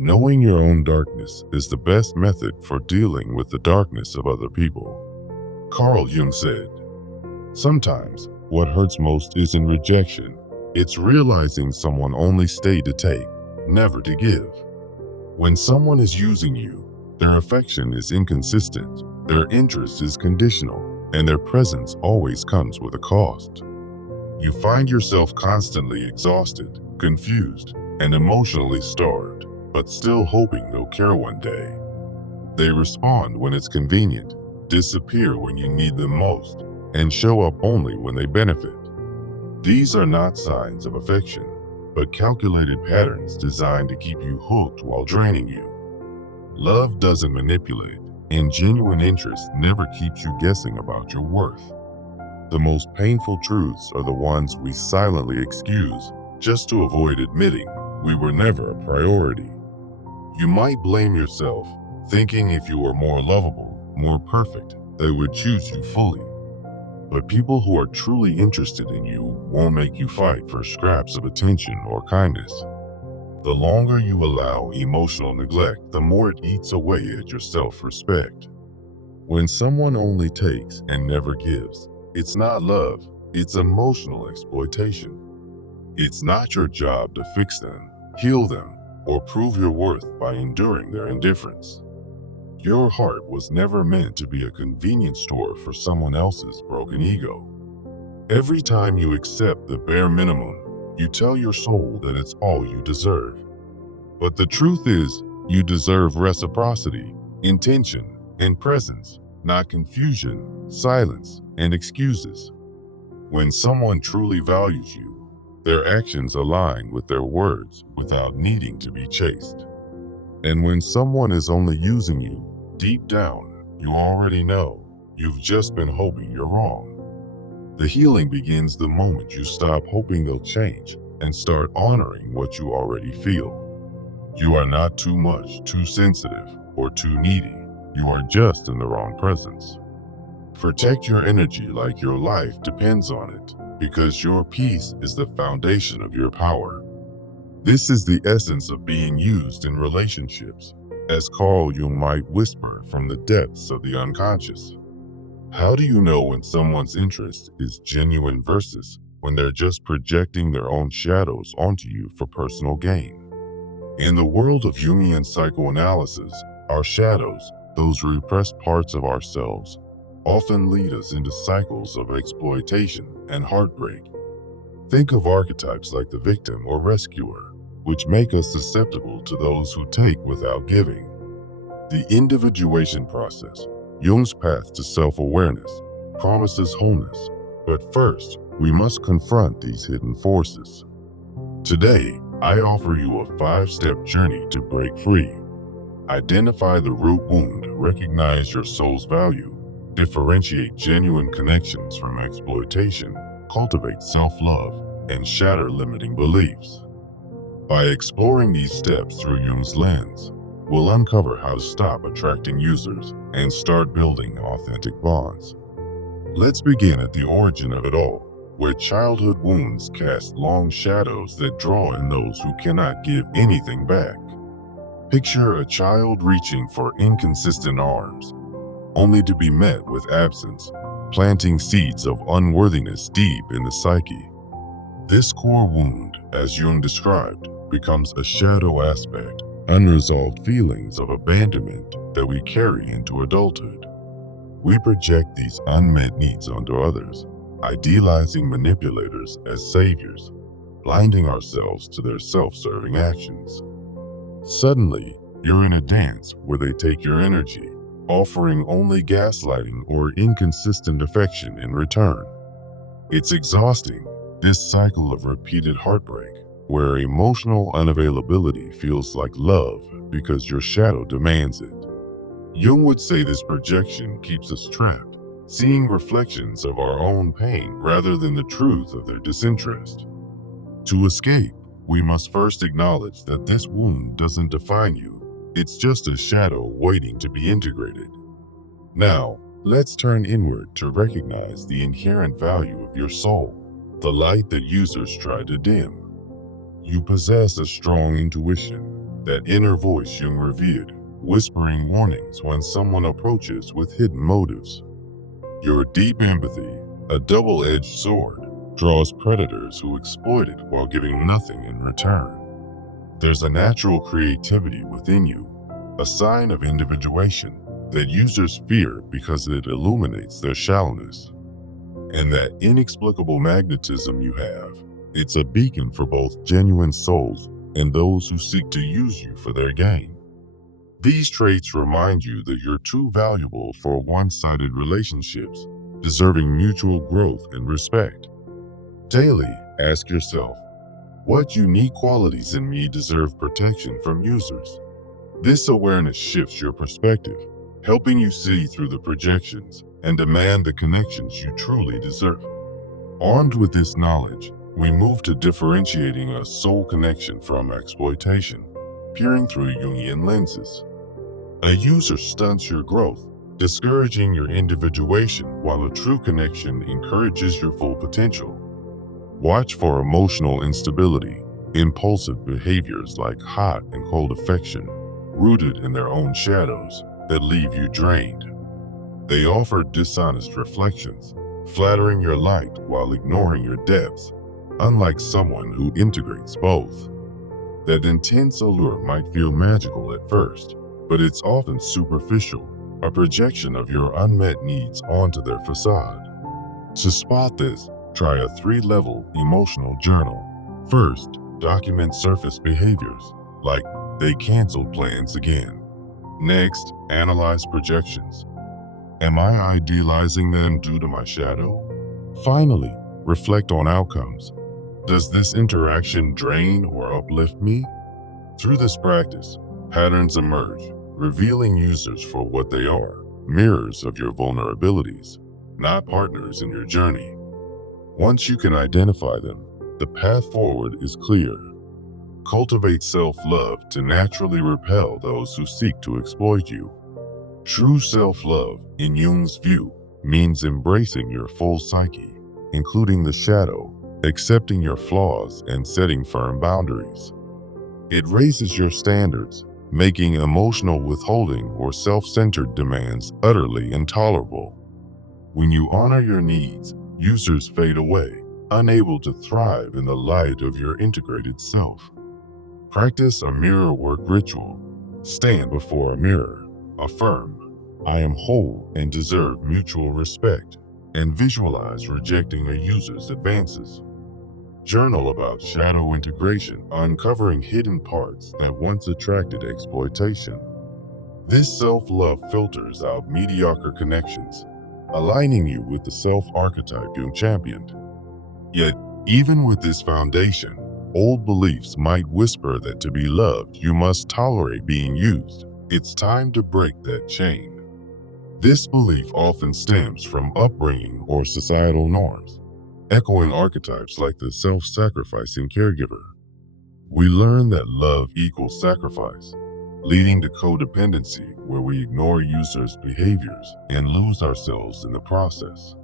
Knowing your own darkness is the best method for dealing with the darkness of other people. Carl Jung said, "Sometimes what hurts most isn't rejection, it's realizing someone only stayed to take, never to give." When someone is using you, their affection is inconsistent, their interest is conditional, and their presence always comes with a cost. You find yourself constantly exhausted, confused, and emotionally starved, but still hoping they'll care one day. They respond when it's convenient, disappear when you need them most, and show up only when they benefit. These are not signs of affection, but calculated patterns designed to keep you hooked while draining you. Love doesn't manipulate, and genuine interest never keeps you guessing about your worth. The most painful truths are the ones we silently excuse just to avoid admitting we were never a priority. You might blame yourself, thinking if you were more lovable, more perfect, they would choose you fully. But people who are truly interested in you won't make you fight for scraps of attention or kindness. The longer you allow emotional neglect, the more it eats away at your self-respect. When someone only takes and never gives, it's not love, it's emotional exploitation. It's not your job to fix them, heal them, or prove your worth by enduring their indifference. Your heart was never meant to be a convenience store for someone else's broken ego. Every time you accept the bare minimum, you tell your soul that it's all you deserve. But the truth is, you deserve reciprocity, intention, and presence, not confusion, silence, and excuses. When someone truly values you, their actions align with their words without needing to be chased. And when someone is only using you, deep down, you already know you've just been hoping you're wrong. The healing begins the moment you stop hoping they'll change and start honoring what you already feel. You are not too much, too sensitive, or too needy. You are just in the wrong presence. Protect your energy like your life depends on it, because your peace is the foundation of your power. This is the essence of being used in relationships, as Carl Jung might whisper from the depths of the unconscious. How do you know when someone's interest is genuine versus when they're just projecting their own shadows onto you for personal gain? In the world of Jungian psychoanalysis, our shadows, those repressed parts of ourselves, often lead us into cycles of exploitation and heartbreak. Think of archetypes like the victim or rescuer, which make us susceptible to those who take without giving. The individuation process, Jung's path to self-awareness, promises wholeness, but first, we must confront these hidden forces. Today, I offer you a 5-step journey to break free. Identify the root wound, recognize your soul's value, differentiate genuine connections from exploitation, cultivate self-love, and shatter limiting beliefs. By exploring these steps through Jung's lens, we'll uncover how to stop attracting users and start building authentic bonds. Let's begin at the origin of it all, where childhood wounds cast long shadows that draw in those who cannot give anything back. Picture a child reaching for inconsistent arms, only to be met with absence, planting seeds of unworthiness deep in the psyche. This core wound, as Jung described, becomes a shadow aspect, unresolved feelings of abandonment that we carry into adulthood. We project these unmet needs onto others, idealizing manipulators as saviors, blinding ourselves to their self-serving actions. Suddenly, you're in a dance where they take your energy, offering only gaslighting or inconsistent affection in return. It's exhausting, this cycle of repeated heartbreak, where emotional unavailability feels like love because your shadow demands it. Jung would say this projection keeps us trapped, seeing reflections of our own pain rather than the truth of their disinterest. To escape, we must first acknowledge that this wound doesn't define you. It's just a shadow waiting to be integrated. Now, let's turn inward to recognize the inherent value of your soul, the light that users try to dim. You possess a strong intuition, that inner voice Jung revered, whispering warnings when someone approaches with hidden motives. Your deep empathy, a double-edged sword, draws predators who exploit it while giving nothing in return. There's a natural creativity within you, a sign of individuation that users fear because it illuminates their shallowness. And that inexplicable magnetism you have, it's a beacon for both genuine souls and those who seek to use you for their gain. These traits remind you that you're too valuable for one-sided relationships, deserving mutual growth and respect. Daily, ask yourself, what unique qualities in me deserve protection from users? This awareness shifts your perspective, helping you see through the projections and demand the connections you truly deserve. Armed with this knowledge, we move to differentiating a soul connection from exploitation, peering through Jungian lenses. A user stunts your growth, discouraging your individuation, while a true connection encourages your full potential. Watch for emotional instability, impulsive behaviors like hot and cold affection, rooted in their own shadows, that leave you drained. They offer dishonest reflections, flattering your light while ignoring your depths, unlike someone who integrates both. That intense allure might feel magical at first, but it's often superficial, a projection of your unmet needs onto their facade. To spot this, try a 3-level emotional journal. First, document surface behaviors, like they canceled plans again. Next, analyze projections. Am I idealizing them due to my shadow? Finally, reflect on outcomes. Does this interaction drain or uplift me? Through this practice, patterns emerge, revealing users for what they are, mirrors of your vulnerabilities, not partners in your journey. Once you can identify them, the path forward is clear. Cultivate self-love to naturally repel those who seek to exploit you. True self-love, in Jung's view, means embracing your full psyche, including the shadow, accepting your flaws, and setting firm boundaries. It raises your standards, making emotional withholding or self-centered demands utterly intolerable. When you honor your needs, users fade away, unable to thrive in the light of your integrated self. Practice a mirror work ritual. Stand before a mirror, affirm, I am whole and deserve mutual respect, and visualize rejecting a user's advances. Journal about shadow integration, uncovering hidden parts that once attracted exploitation. This self-love filters out mediocre connections, aligning you with the self-archetype you championed. Yet, even with this foundation, old beliefs might whisper that to be loved, you must tolerate being used. It's time to break that chain. This belief often stems from upbringing or societal norms, echoing archetypes like the self-sacrificing caregiver. We learn that love equals sacrifice, leading to codependency where we ignore users' behaviors and lose ourselves in the process.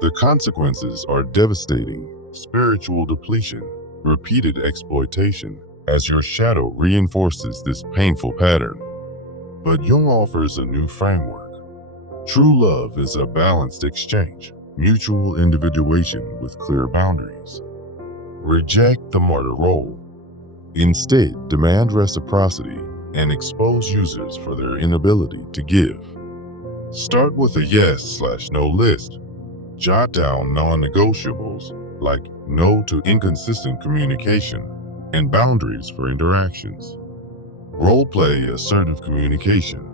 The consequences are devastating: spiritual depletion, repeated exploitation, as your shadow reinforces this painful pattern. But Jung offers a new framework. True love is a balanced exchange, mutual individuation with clear boundaries. Reject the martyr role. Instead, demand reciprocity and expose users for their inability to give. Start with a yes/no list. Jot down non-negotiables like no to inconsistent communication and boundaries for interactions. Role-play assertive communication.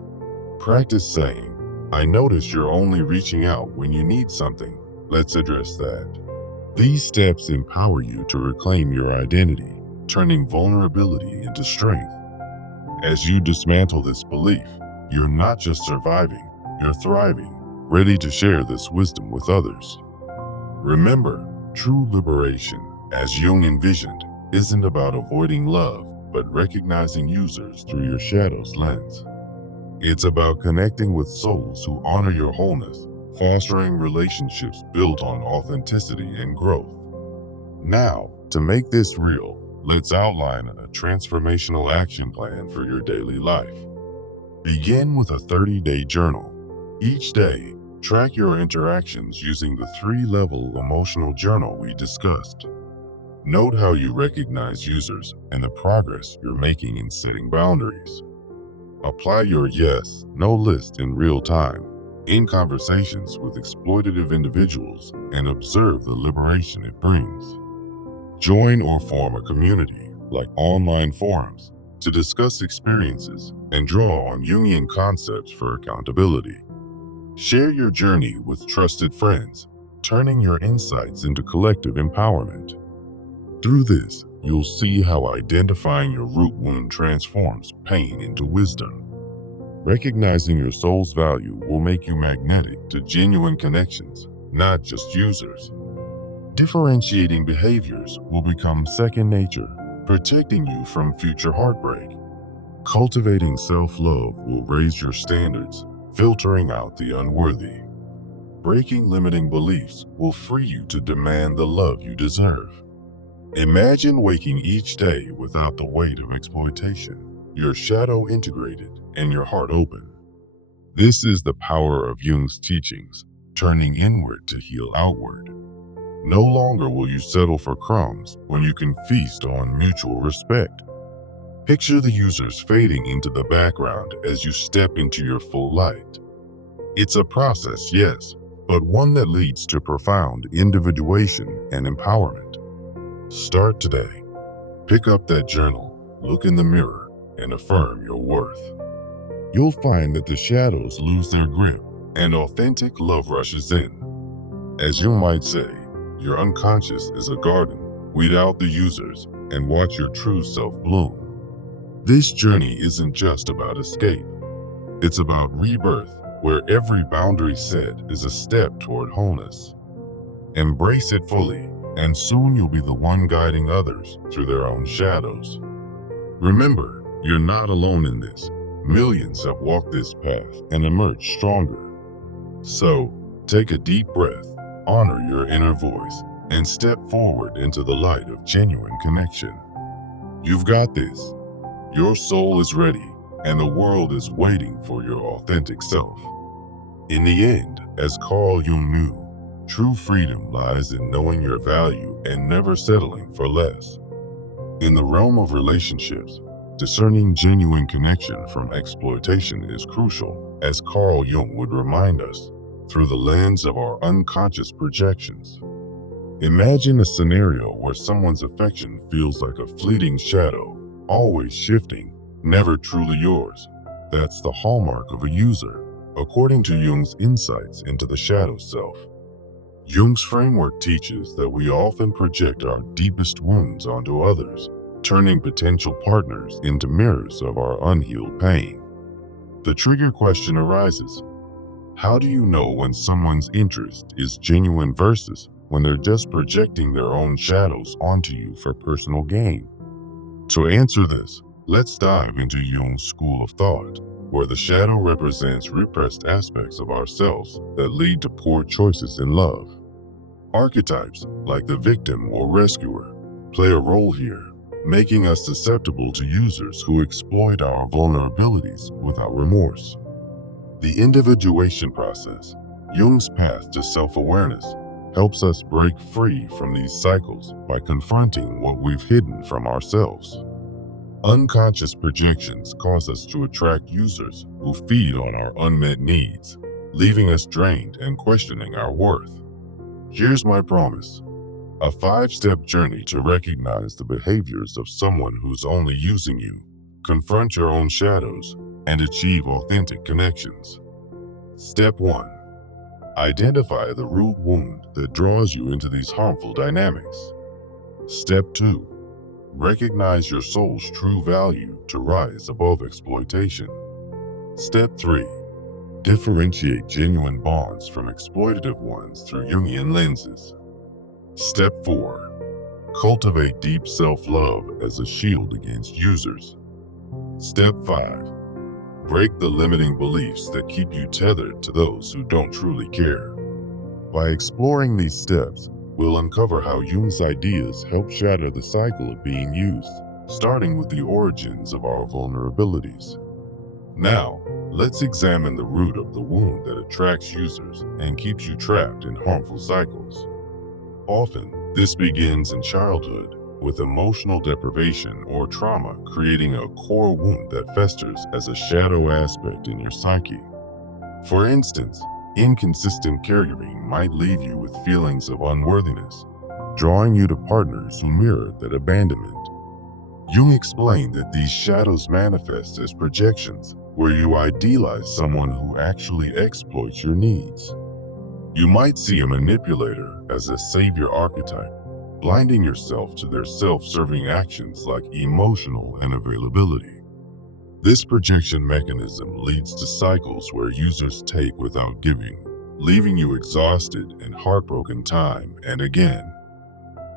Practice saying, I notice you're only reaching out when you need something. Let's address that. These steps empower you to reclaim your identity, turning vulnerability into strength. As you dismantle this belief, you're not just surviving, you're thriving, ready to share this wisdom with others. Remember, true liberation, as Jung envisioned, isn't about avoiding love, but recognizing users through your shadow's lens. It's about connecting with souls who honor your wholeness, fostering relationships built on authenticity and growth. Now, to make this real, let's outline a transformational action plan for your daily life. Begin with a 30-day journal. Each day, track your interactions using the 3-level emotional journal we discussed. Note how you recognize users and the progress you're making in setting boundaries. Apply your yes, no list in real time, in conversations with exploitative individuals, and observe the liberation it brings. Join or form a community, like online forums, to discuss experiences and draw on Jungian concepts for accountability. Share your journey with trusted friends, turning your insights into collective empowerment. Through this, you'll see how identifying your root wound transforms pain into wisdom. Recognizing your soul's value will make you magnetic to genuine connections, not just users. Differentiating behaviors will become second nature, protecting you from future heartbreak. Cultivating self-love will raise your standards, filtering out the unworthy. Breaking limiting beliefs will free you to demand the love you deserve. Imagine waking each day without the weight of exploitation, your shadow integrated and your heart open. This is the power of Jung's teachings, turning inward to heal outward. No longer will you settle for crumbs when you can feast on mutual respect. Picture the users fading into the background as you step into your full light. It's a process, yes, but one that leads to profound individuation and empowerment. Start today. Pick up that journal, look in the mirror, and affirm your worth. You'll find that the shadows lose their grip and authentic love rushes in. As you might say, your unconscious is a garden. Weed out the users and watch your true self bloom. This journey isn't just about escape. It's about rebirth, where every boundary set is a step toward wholeness. Embrace it fully, and soon you'll be the one guiding others through their own shadows. Remember, you're not alone in this. Millions have walked this path and emerged stronger. So, take a deep breath, honor your inner voice, and step forward into the light of genuine connection. You've got this. Your soul is ready, and the world is waiting for your authentic self. In the end, as Carl Jung knew, true freedom lies in knowing your value and never settling for less. In the realm of relationships, discerning genuine connection from exploitation is crucial, as Carl Jung would remind us, through the lens of our unconscious projections. Imagine a scenario where someone's affection feels like a fleeting shadow, always shifting, never truly yours. That's the hallmark of a user, according to Jung's insights into the shadow self. Jung's framework teaches that we often project our deepest wounds onto others, turning potential partners into mirrors of our unhealed pain. The trigger question arises: how do you know when someone's interest is genuine versus when they're just projecting their own shadows onto you for personal gain? To answer this, let's dive into Jung's school of thought, where the shadow represents repressed aspects of ourselves that lead to poor choices in love. Archetypes, like the victim or rescuer, play a role here, making us susceptible to users who exploit our vulnerabilities without remorse. The individuation process, Jung's path to self-awareness, helps us break free from these cycles by confronting what we've hidden from ourselves. Unconscious projections cause us to attract users who feed on our unmet needs, leaving us drained and questioning our worth. Here's my promise: a 5-step journey to recognize the behaviors of someone who's only using you, confront your own shadows, and achieve authentic connections. Step 1. Identify the root wound that draws you into these harmful dynamics. Step 2. Recognize your soul's true value to rise above exploitation. Step 3. Differentiate genuine bonds from exploitative ones through Jungian lenses. Step 4. Cultivate deep self-love as a shield against users. Step 5. Break the limiting beliefs that keep you tethered to those who don't truly care. By exploring these steps, we'll uncover how Jung's ideas help shatter the cycle of being used, starting with the origins of our vulnerabilities. Now, let's examine the root of the wound that attracts users and keeps you trapped in harmful cycles. Often, this begins in childhood, with emotional deprivation or trauma creating a core wound that festers as a shadow aspect in your psyche. For instance, inconsistent caregiving might leave you with feelings of unworthiness, drawing you to partners who mirror that abandonment. Jung explained that these shadows manifest as projections, where you idealize someone who actually exploits your needs. You might see a manipulator as a savior archetype, blinding yourself to their self-serving actions like emotional unavailability. This projection mechanism leads to cycles where users take without giving, leaving you exhausted and heartbroken time and again.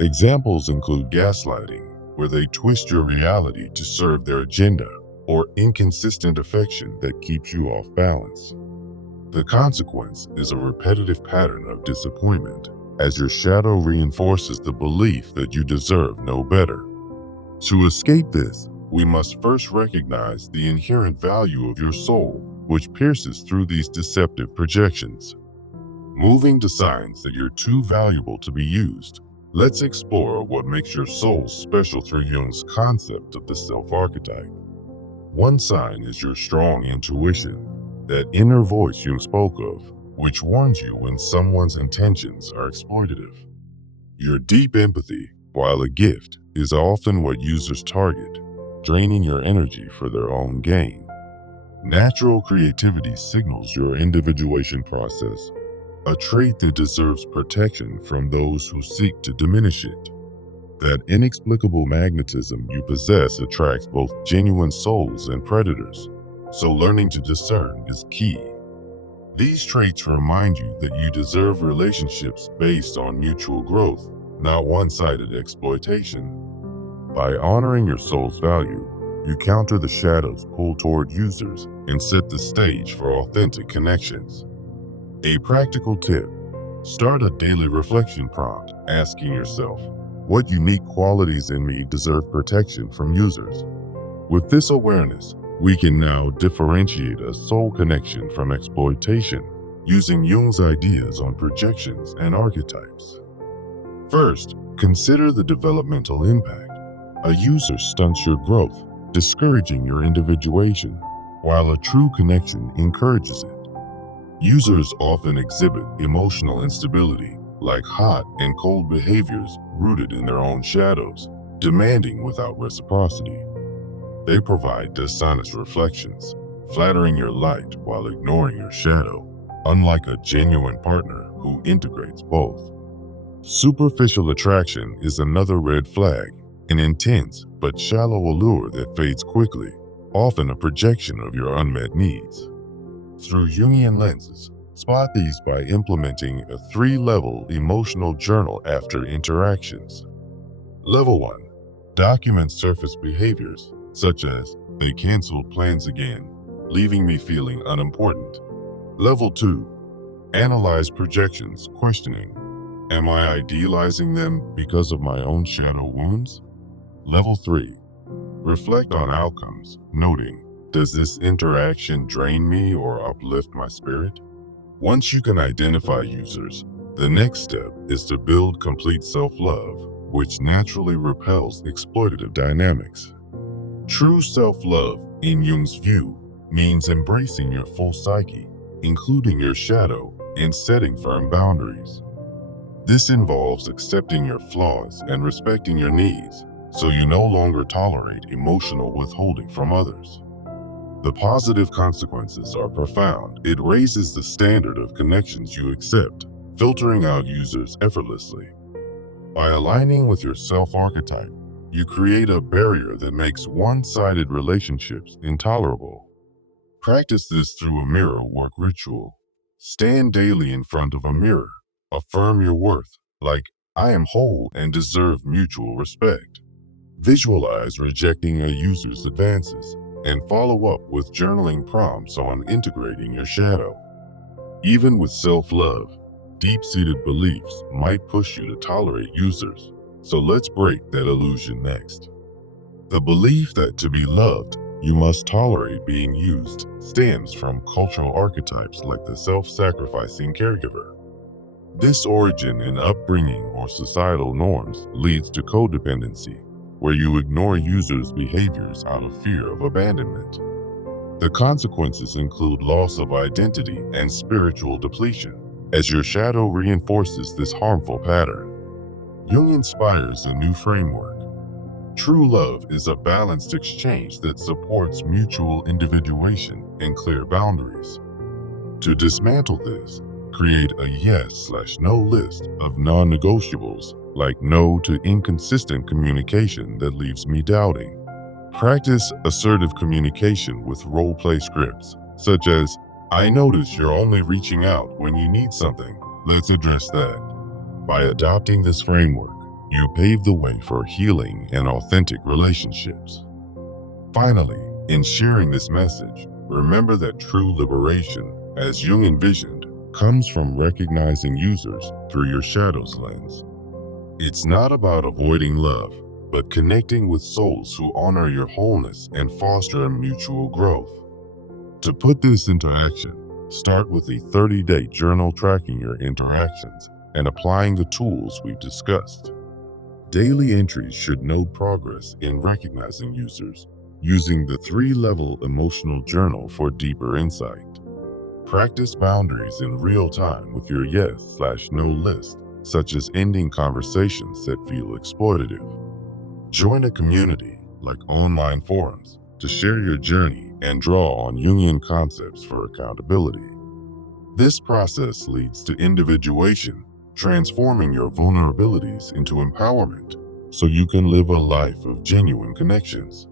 Examples include gaslighting, where they twist your reality to serve their agenda, or inconsistent affection that keeps you off balance. The consequence is a repetitive pattern of disappointment, as your shadow reinforces the belief that you deserve no better. To escape this, we must first recognize the inherent value of your soul, which pierces through these deceptive projections. Moving to signs that you're too valuable to be used, let's explore what makes your soul special through Jung's concept of the self-archetype. One sign is your strong intuition, that inner voice Jung spoke of, which warns you when someone's intentions are exploitative. Your deep empathy, while a gift, is often what users target, draining your energy for their own gain. Natural creativity signals your individuation process, a trait that deserves protection from those who seek to diminish it. That inexplicable magnetism you possess attracts both genuine souls and predators, so learning to discern is key. These traits remind you that you deserve relationships based on mutual growth, not one-sided exploitation. By honoring your soul's value, you counter the shadows pulled toward users and set the stage for authentic connections. A practical tip: start a daily reflection prompt, asking yourself, what unique qualities in me deserve protection from users? With this awareness, we can now differentiate a soul connection from exploitation, using Jung's ideas on projections and archetypes. First, consider the developmental impact. A user stunts your growth, discouraging your individuation, while a true connection encourages it. Users often exhibit emotional instability, like hot and cold behaviors rooted in their own shadows, demanding without reciprocity. They provide dishonest reflections, flattering your light while ignoring your shadow, unlike a genuine partner who integrates both. Superficial attraction is another red flag, an intense but shallow allure that fades quickly, often a projection of your unmet needs. Through Jungian lenses, spot these by implementing a 3-level emotional journal after interactions. Level 1. Document surface behaviors, such as, they canceled plans again, leaving me feeling unimportant. Level 2. Analyze projections, questioning, am I idealizing them because of my own shadow wounds? Level 3. Reflect on outcomes, noting, does this interaction drain me or uplift my spirit? Once you can identify users, the next step is to build complete self-love, which naturally repels exploitative dynamics. True self-love, in Jung's view, means embracing your full psyche, including your shadow, and setting firm boundaries. This involves accepting your flaws and respecting your needs, so you no longer tolerate emotional withholding from others. The positive consequences are profound. It raises the standard of connections you accept, filtering out users effortlessly. By aligning with your self-archetype, you create a barrier that makes one-sided relationships intolerable. Practice this through a mirror work ritual. Stand daily in front of a mirror. Affirm your worth, like, I am whole and deserve mutual respect. Visualize rejecting a user's advances, and follow up with journaling prompts on integrating your shadow. Even with self-love, Deep-seated beliefs might push you to tolerate users, so let's break that illusion next. The belief that to be loved, you must tolerate being used stems from cultural archetypes like the self-sacrificing caregiver. This origin in upbringing or societal norms leads to codependency, where you ignore users' behaviors out of fear of abandonment. The consequences include loss of identity and spiritual depletion, as your shadow reinforces this harmful pattern. Jung inspires a new framework. True love is a balanced exchange that supports mutual individuation and clear boundaries. To dismantle this, create a yes/no list of non-negotiables, like no to inconsistent communication that leaves me doubting. Practice assertive communication with role-play scripts, such as, I notice you're only reaching out when you need something. Let's address that. By adopting this framework, you pave the way for healing and authentic relationships. Finally, in sharing this message, remember that true liberation, as Jung envisioned, comes from recognizing users through your shadow's lens. It's not about avoiding love, but connecting with souls who honor your wholeness and foster a mutual growth. To put this into action, start with a 30-day journal tracking your interactions and applying the tools we've discussed. Daily entries should note progress in recognizing users, using the 3-level emotional journal for deeper insight. Practice boundaries in real time with your yes/no list, such as ending conversations that feel exploitative. Join a community, like online forums, to share your journey and draw on Jungian concepts for accountability. This process leads to individuation, transforming your vulnerabilities into empowerment, so you can live a life of genuine connections.